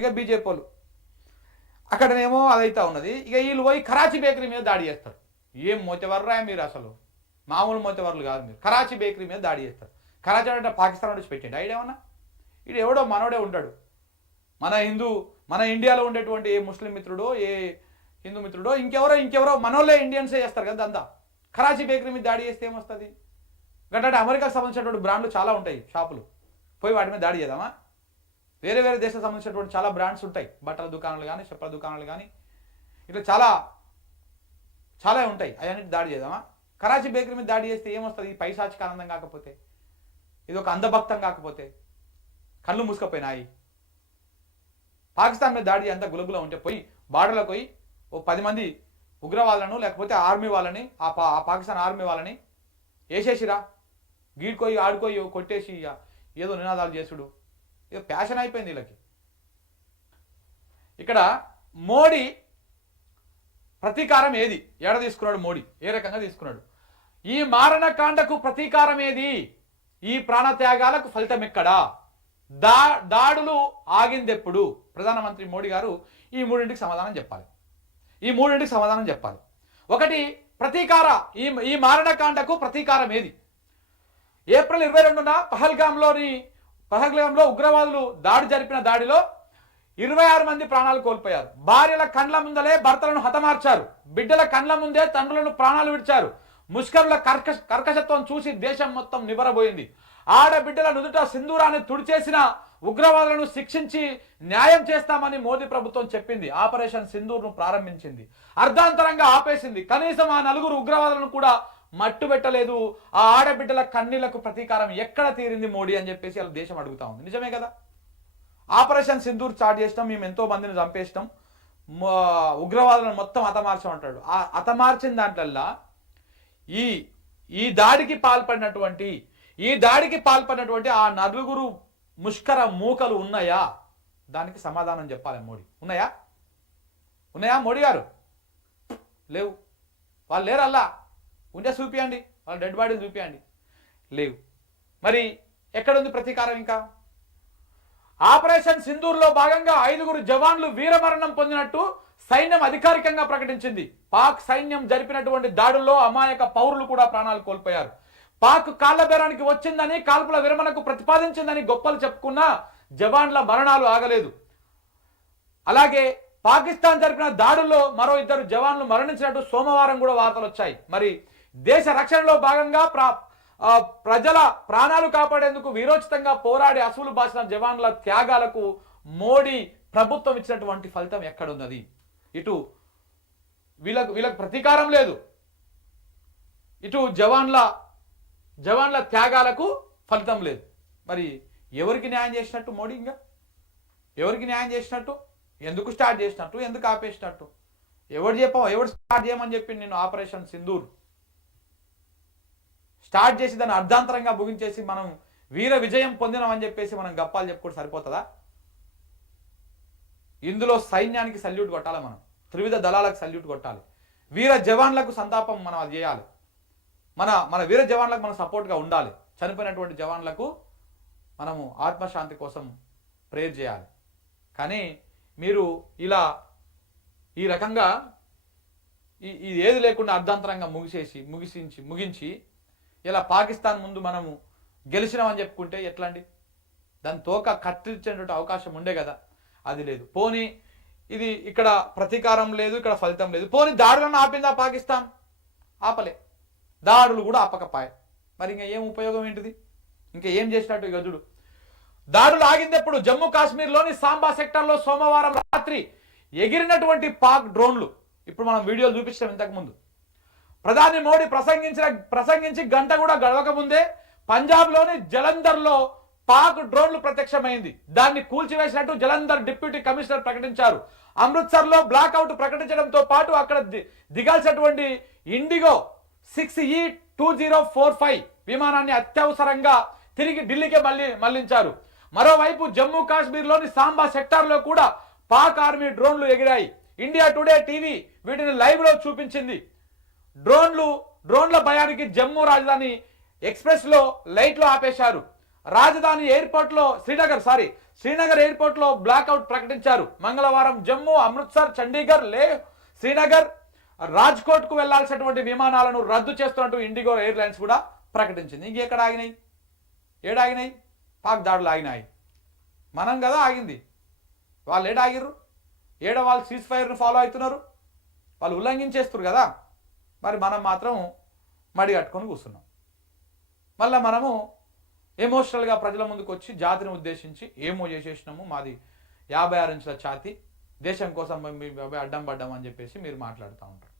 ఇక బీజేపీ వాళ్ళు అక్కడనేమో అదైతే ఉన్నది. ఇక వీళ్ళు పోయి కరాచీ బేకరీ మీద దాడి చేస్తారు. ఏం మోతెవర్రా మీరు, అసలు మామూలు మోతెవర్లు కాదు మీరు. కరాచీ బేకరీ మీద దాడి చేస్తారు. కరాచీ అంటే పాకిస్తాన్ నుంచి పెట్టండి ఐడేమన్నా. ఇది ఎవడో మనోడే ఉంటాడు. మన ఇండియాలో ఉండేటువంటి ఏ ముస్లిం మిత్రుడో ఏ హిందూ మిత్రుడో ఇంకెవరో మనోళ్ళే ఇండియన్సే చేస్తారు కదా అంతా. కరాచీ బేకరీ మీద దాడి చేస్తే ఏమొస్తుంది? గంటే అమెరికాకు సంబంధించినటువంటి బ్రాండ్లు చాలా ఉంటాయి షాపులు, పోయి వాటి మీద దాడి చేద్దామా? వేరే వేరే దేశాలకు సంబంధించినటువంటి చాలా బ్రాండ్స్ ఉంటాయి, బట్టల దుకాణాలు కానీ చెప్పుల దుకాణాలు కానీ ఇట్లా చాలా ఉంటాయి. అవన్నీ దాడి చేద్దామా? కరాచీ బేకరీ మీద దాడి చేస్తే ఏమొస్తుంది? ఈ పైశాచిక ఆనందం కాకపోతే, ఇది ఒక అంధభక్తం కాకపోతే, కళ్ళు మూసుకపోయినాయి. పాకిస్తాన్ మీద దాడి అంతా గులగుల ఉంటే పోయి బార్డర్లకు పోయి ఓ 10 మంది ఉగ్రవాదులను లేకపోతే ఆర్మీ వాళ్ళని ఆ పాకిస్తాన్ ఆర్మీ వాళ్ళని వేసేసిరా, గీడుకోయి ఆడుకోయి కొట్టేసి ఏదో నినాదాలు చేసుడు, ఏదో ప్యాషన్ అయిపోయింది వీళ్ళకి. ఇక్కడ మోడీ ప్రతీకారం ఏది? ఎడ తీసుకున్నాడు మోడీ? ఏ రకంగా తీసుకున్నాడు? ఈ మారణకాండకు ప్రతీకారం ఏది? ఈ ప్రాణత్యాగాలకు ఫలితం ఎక్కడా? దాడులు ఆగిందెప్పుడు? ప్రధానమంత్రి మోడీ గారు ఈ మూడింటికి సమాధానం చెప్పాలి. ఒకటి, ప్రతీకార ఈ మారణకాండకు ప్రతీకారం ఏది? ఏప్రిల్ 22న పహల్గాంలో ఉగ్రవాదులు దాడి జరిపిన దాడిలో 26 మంది ప్రాణాలు కోల్పోయారు. భార్యల కండ్ల ముందలే భర్తలను హతమార్చారు. బిడ్డల కండ్ల ముందే తండ్రులను ప్రాణాలు విడిచారు. ముష్కరుల కర్కశత్వం చూసి దేశం మొత్తం నిబరబోయింది. ఆడబిడ్డల నుదుట సింధూరాన్ని తుడిచేసిన ఉగ్రవాదులను శిక్షించి న్యాయం చేస్తామని మోదీ ప్రభుత్వం చెప్పింది. ఆపరేషన్ సింధూర్ను ప్రారంభించింది, అర్ధాంతరంగా ఆపేసింది. కనీసం ఆ 4 ఉగ్రవాదులను కూడా మట్టు పెట్టలేదు. ఆ ఆడబిడ్డల కన్నీళ్లకు ప్రతీకారం ఎక్కడ తీరింది మోడీ అని చెప్పేసి అలా దేశం అడుగుతా ఉంది. నిజమే కదా? ఆపరేషన్ సింధూర్ స్టార్ట్ చేసినాం, మేము ఎంతో మందిని చంపేసినాం, ఉగ్రవాదులను మొత్తం హతమార్చమంటాడు. ఆ హతమార్చిన దాంట్లల్లా ఈ దాడికి పాల్పడినటువంటి ఆ 4 ముష్కర మూకలు ఉన్నాయా? దానికి సమాధానం చెప్పాలి మోడీ. ఉన్నాయా మోడీ గారు? లేవు. వాళ్ళు లేరల్లా. ఉంటే చూపియండి, వాళ్ళ డెడ్ బాడీలు చూపియండి. లేవు. మరి ఎక్కడుంది ప్రతీకారం? ఇంకా ఆపరేషన్ సింధూర్లో భాగంగా 5 జవాన్లు వీరమరణం పొందినట్టు సైన్యం అధికారికంగా ప్రకటించింది. పాక్ సైన్యం జరిపినటువంటి దాడుల్లో అమాయక పౌరులు కూడా ప్రాణాలు కోల్పోయారు. పాక్ కాళ్ల బేరానికి వచ్చిందని, కాల్పుల విరమణకు ప్రతిపాదించిందని గొప్పలు చెప్పుకున్న జవాన్ల మరణాలు ఆగలేదు. అలాగే పాకిస్తాన్ జరిపిన దాడుల్లో మరో 2 జవాన్లు మరణించినట్టు సోమవారం కూడా వార్తలు వచ్చాయి. మరి దేశ రక్షణలో భాగంగా ప్రజల ప్రాణాలు కాపాడేందుకు వీరోచితంగా పోరాడి అసువులు బాసిన జవాన్ల త్యాగాలకు మోడీ ప్రభుత్వం ఇచ్చినటువంటి ఫలితం ఎక్కడున్నది? ఇటు వీళ్ళకు ప్రతీకారం లేదు, ఇటు జవాన్ల త్యాగాలకు ఫలితం లేదు. మరి ఎవరికి న్యాయం చేసినట్టు మోడీ? ఇంకా ఎవరికి న్యాయం చేసినట్టు? ఎందుకు స్టార్ట్ చేసినట్టు? ఎందుకు ఆపేసినట్టు? ఎవడు స్టార్ట్ చేయమని చెప్పి నేను ఆపరేషన్ సింధూర్ స్టార్ట్ చేసి దాన్ని అర్ధాంతరంగా ముగించేసి మనం వీర విజయం పొందినామని చెప్పేసి మనం గప్పాలు చెప్పుకుంటే సరిపోతుందా? ఇందులో సైన్యానికి సల్యూట్ కొట్టాలి, మనం త్రివిధ దళాలకు సల్యూట్ కొట్టాలి, వీర జవాన్లకు సంతాపం మనం అది చేయాలి, మన వీర జవాన్లకు మనం సపోర్ట్గా ఉండాలి, చనిపోయినటువంటి జవాన్లకు మనము ఆత్మశాంతి కోసం ప్రేయర్ చేయాలి. కానీ మీరు ఇలా ఈ రకంగా ఇది ఏది లేకుండా అర్ధాంతరంగా ముగించి ఇలా పాకిస్తాన్ ముందు మనము గెలిచినామని చెప్పుకుంటే ఎట్లా అండి? దాని తోక కత్తిరించేటువంటి అవకాశం ఉండే కదా, అది లేదు. పోనీ ఇది ఇక్కడ ప్రతీకారం లేదు, ఇక్కడ ఫలితం లేదు. పోనీ దాడులను ఆపిందా పాకిస్తాన్? ఆపలే. దాడులు కూడా ఆపకపాయ. మరి ఇంకా ఏం ఉపయోగం ఏంటిది? ఇంకా ఏం చేసినట్టు గజుడు? దాడులు ఆగిందెప్పుడు? జమ్మూ కాశ్మీర్లోని సాంబా సెక్టర్లో సోమవారం రాత్రి ఎగిరినటువంటి పాక్ డ్రోన్లు. ఇప్పుడు మనం వీడియోలు చూపించాం ఇంతకుముందు. ప్రధాని మోడీ ప్రసంగించి గంట కూడా గడవక ముందే పంజాబ్లోని జలంధర్లో పాక్ డ్రోన్లు ప్రత్యక్షమైంది. దాన్ని కూల్చివేసినట్టు జలంధర్ డిప్యూటీ కమిషనర్ ప్రకటించారు. అమృత్సర్లో బ్లాక్అవుట్ ప్రకటించడంతో పాటు అక్కడ దిగాల్సినటువంటి ఇండిగో 6E2045 విమానాన్ని అత్యవసరంగా తిరిగి ఢిల్లీకి మళ్లించారు. మరోవైపు జమ్మూ కాశ్మీర్లోని సాంబా సెక్టార్లో కూడా పాక్ ఆర్మీ డ్రోన్లు ఎగిరాయి. ఇండియా టుడే టీవీ వీటిని లైవ్ లో చూపించింది. డ్రోన్ల భయానికి జమ్మూ రాజధాని ఎక్స్ప్రెస్ లో లైట్లు ఆపేశారు. రాజధాని ఎయిర్పోర్ట్ లో శ్రీనగర్ ఎయిర్పోర్ట్ లో బ్లాక్అవుట్ ప్రకటించారు. మంగళవారం జమ్మూ, అమృత్సర్, చండీగఢ్, లేహ్, శ్రీనగర్, రాజ్కోట్ కు వెళ్లాల్సినటువంటి విమానాలను రద్దు చేస్తున్నట్టు ఇండిగో ఎయిర్లైన్స్ కూడా ప్రకటించింది. ఇంకెక్కడ ఆగినాయి? ఏడాగినాయి? పాక్ దాడులు ఆగినాయి. మనం కదా ఆగింది. వాళ్ళు ఏడాగిర్రు? వాళ్ళు సీజ్ ఫైర్ను ఫాలో అవుతున్నారు, వాళ్ళు ఉల్లంఘించేస్తున్నారు కదా. మరి మనం మాత్రం మడి కట్టుకొని కూర్చున్నాం. మళ్ళీ మనము ఎమోషనల్గా ప్రజల ముందుకు వచ్చి జాతిని ఉద్దేశించి ఏమో చేసేసినాము, మాది 56 ఇంచుల ఛాతి, దేశం కోసం మేము అడ్డం పడ్డాం అని చెప్పేసి మీరు మాట్లాడుతూ ఉంటారు.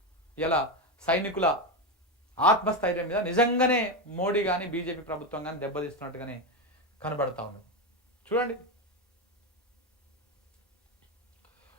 ఇలా సైనికుల ఆత్మస్థైర్యం మీద నిజంగానే మోడీ కానీ బీజేపీ ప్రభుత్వం కానీ దెబ్బతీస్తున్నట్టుగానే కనబడతా ఉంది. చూడండి.